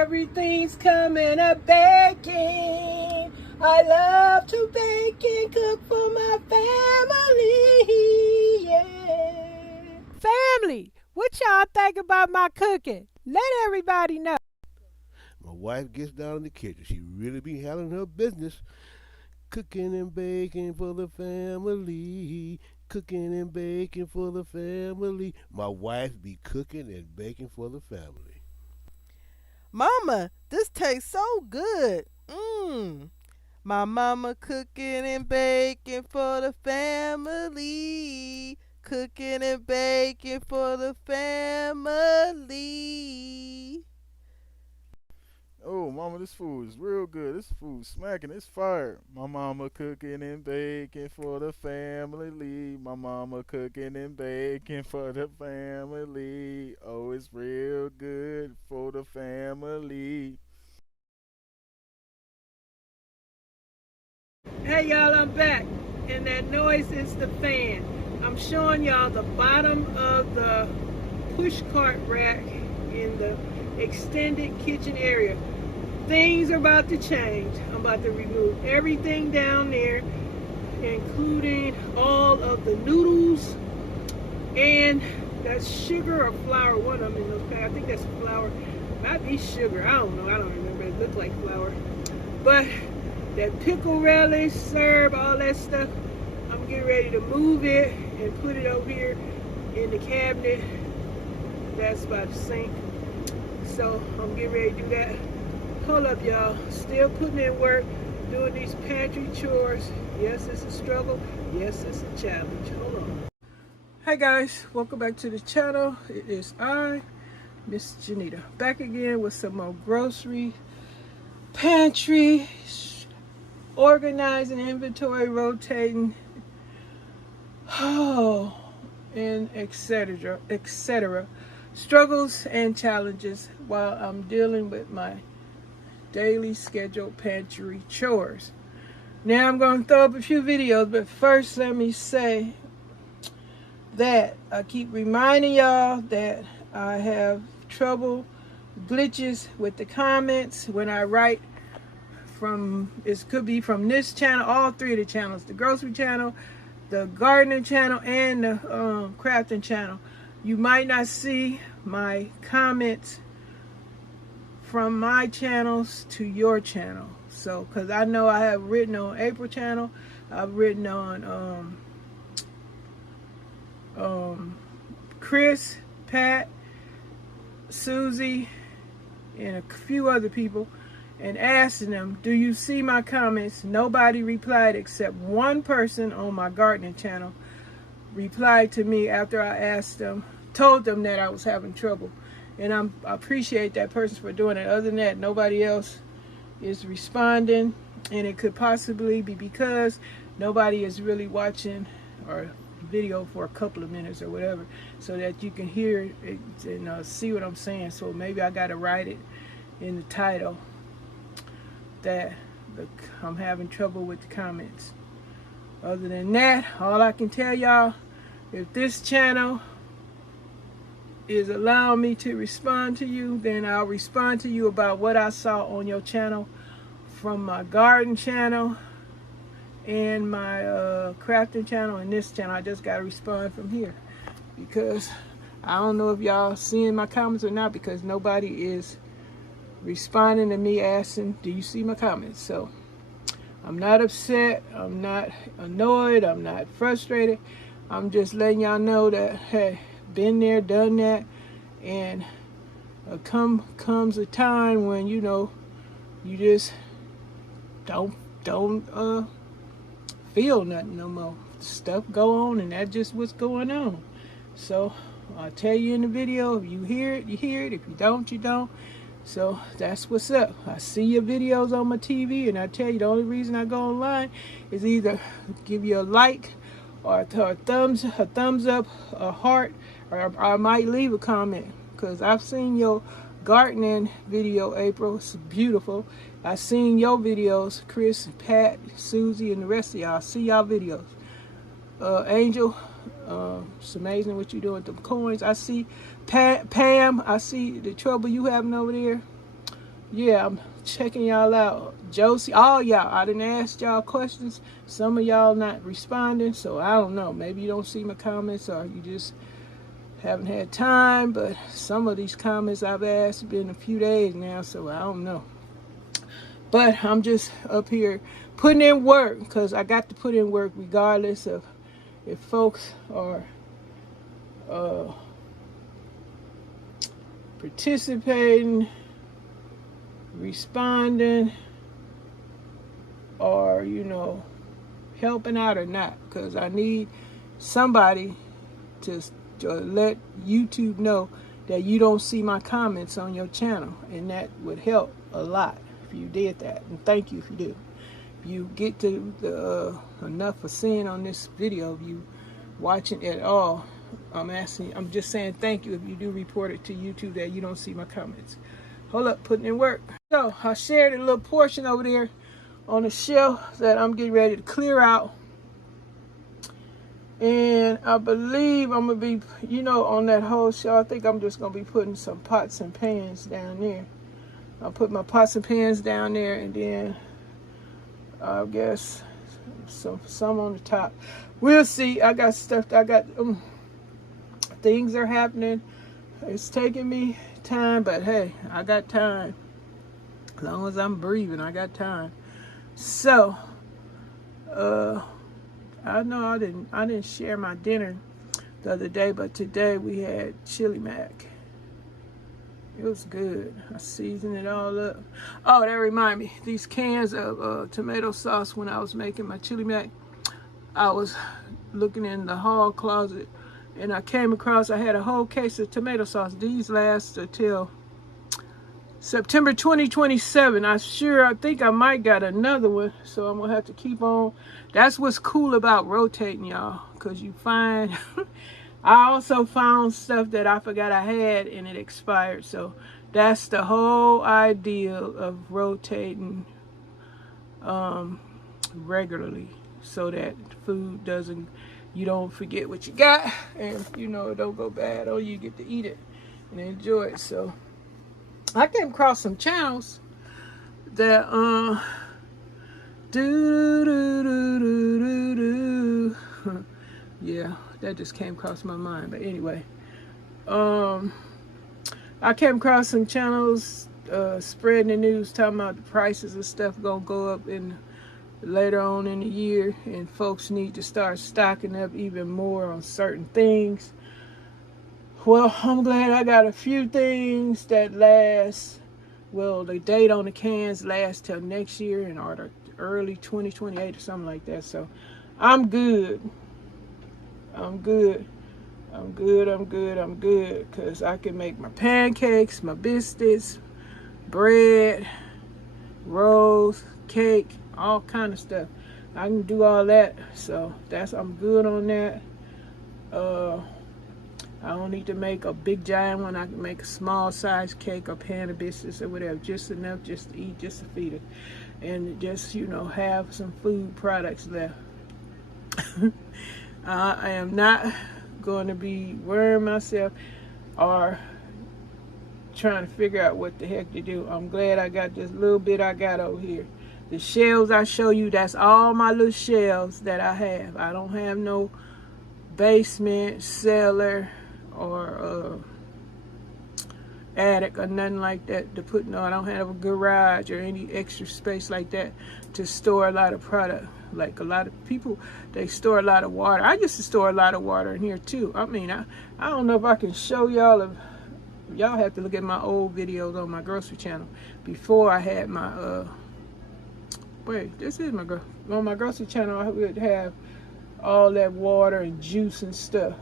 Everything's coming up baking. I love to bake and cook for my family. Yeah. Family, what y'all think about my cooking? Let everybody know. My wife gets down in the kitchen. She really be handling her business. Cooking and baking for the family. Cooking and baking for the family. My wife be cooking and baking for the family. Mama, this tastes so good. Mmm. My mama cooking and baking for the family. Cooking and baking for the family. Oh, mama, this food is real good. This food smacking. It's fire. My mama cooking and baking for the family. My mama cooking and baking for the family. Oh, it's real good for the family. Hey y'all, I'm back. And that noise is the fan. I'm showing y'all the bottom of the push cart rack in the extended kitchen area. Things are about to change. I'm about to remove everything down there, including all of the noodles, and that's sugar or flour. One of them in those packs. I think that's flour. Might be sugar. I don't know. I don't remember. It looked like flour. But that pickle relish, syrup, all that stuff, I'm getting ready to move it and put it over here in the cabinet. That's by the sink. So I'm getting ready to do that. Hold up, y'all. Still putting in work, doing these pantry chores. Yes, it's a struggle. Yes, it's a challenge. Hold on. Hi guys, welcome back to the channel. It is I, Miss Janita, back again with some more grocery, pantry, organizing, inventory, rotating, and etc. Struggles and challenges while I'm dealing with my daily scheduled pantry chores. Now I'm going to throw up a few videos, but first let me say that I keep reminding y'all that I have trouble, glitches with the comments when I write from, it could be from this channel, all three of the channels, the grocery channel, the gardening channel, and the crafting channel. You might not see my comments from my channels to your channel. So, because I know I have written on April channel, I've written on Chris, Pat, Susie, and a few other people, and asking them, do you see my comments? Nobody replied except one person on my gardening channel replied to me after I asked them, told them that I was having trouble. And I appreciate that person for doing it. Other than that, nobody else is responding. And it could possibly be because nobody is really watching our video for a couple of minutes or whatever, so that you can hear it and see what I'm saying. So maybe I got to write it in the title that I'm having trouble with the comments. Other than that, all I can tell y'all, if this channel is allowing me to respond to you, then I'll respond to you about what I saw on your channel from my garden channel and my crafting channel and this channel. I just got to respond from here because I don't know if y'all seeing my comments or not, because nobody is responding to me asking, do you see my comments? So I'm not upset, I'm not annoyed, I'm not frustrated. I'm just letting y'all know that, hey, been there, done that, and comes a time when, you know, you just don't feel nothing no more. Stuff go on, and that's just what's going on. So I'll tell you in the video. If you hear it, you hear it. If you don't, you don't. So that's what's up. I see your videos on my TV, and I tell you, the only reason I go online is either give you a like or a thumbs up, a heart, or I might leave a comment, because I've seen your gardening video, April. It's beautiful. I seen your videos, Chris, Pat, Susie, and the rest of y'all. I see y'all videos. Angel, it's amazing what you do with them coins. I see Pam, I see the trouble you having over there. yeah, I'm checking y'all out. Josie, all y'all, I didn't ask y'all questions. Some of y'all not responding, so I don't know. Maybe you don't see my comments or you just haven't had time, but some of these comments I've asked been a few days now, so I don't know. But I'm just up here putting in work because I got to put in work regardless of if folks are participating, responding, or helping out or not, because I need somebody to let YouTube know that you don't see my comments on your channel, and that would help a lot if you did that. And thank you if you do. If you get to the enough of seeing on this video, if you watching at all, I'm just saying thank you if you do report it to YouTube that you don't see my comments. Hold up, putting in work. So I shared a little portion over there on the shelf that I'm getting ready to clear out. And I believe I'm going to be, on that whole shelf, I think I'm just going to be putting some pots and pans down there. I'll put my pots and pans down there, and then I guess some on the top. We'll see. I got stuff. Things are happening. It's taking me time, but hey, I got time. As long as I'm breathing, I got time. So, I know I didn't share my dinner the other day, but today we had chili mac. It was good. I seasoned it all up. Oh, that reminded me. These cans of tomato sauce, when I was making my chili mac, I was looking in the hall closet and I came across, I had a whole case of tomato sauce. These last until September 2027. I think I might got another one, so I'm gonna have to keep on. That's what's cool about rotating, y'all, because you find I also found stuff that I forgot I had and it expired. So that's the whole idea of rotating regularly, so that food you don't forget what you got, and it don't go bad, or you get to eat it and enjoy it. So I came across some channels that yeah, that just came across my mind. But anyway, I came across some channels spreading the news talking about the prices of stuff gonna go up later on in the year, and folks need to start stocking up even more on certain things. Well, I'm glad I got a few things that last. Well, the date on the cans lasts till next year or early 2028 or something like that. So I'm good. I'm good. Because I can make my pancakes, my biscuits, bread, rolls, cake, all kind of stuff. I can do all that. So I'm good on that. I don't need to make a big giant one. I can make a small size cake or pan of biscuits or whatever, just enough just to eat, just to feed it, and just have some food products left. I am not going to be worrying myself or trying to figure out what the heck to do. I'm glad I got this little bit I got over here. The shelves I show you, that's all my little shelves that I have. I don't have no basement, cellar, or attic or nothing like that to put. No, I don't have a garage or any extra space like that to store a lot of product. Like a lot of people, they store a lot of water. I used to store a lot of water in here too. I mean, I don't know if I can show y'all. Y'all have to look at my old videos on my grocery channel before I had my this is on my grocery channel. I would have all that water and juice and stuff.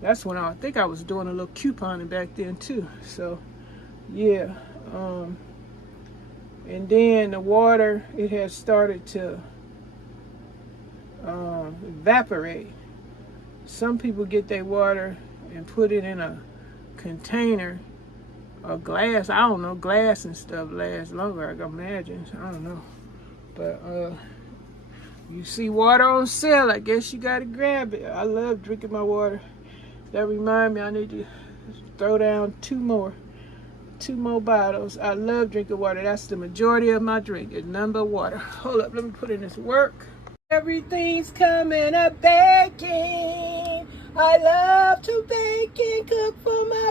That's when I think I was doing a little couponing back then too. So yeah, and then the water, it has started to evaporate. Some people get their water and put it in a container or glass. I don't know, glass and stuff lasts longer, I can imagine. I don't know, but you see water on sale, I guess you gotta grab it. I love drinking my water. That reminds me, I need to throw down two 2 more bottles. I love drinking water. That's the majority of my drink is none but water. Hold up, let me put in this work. Everything's coming up baking. I love to bake and cook for my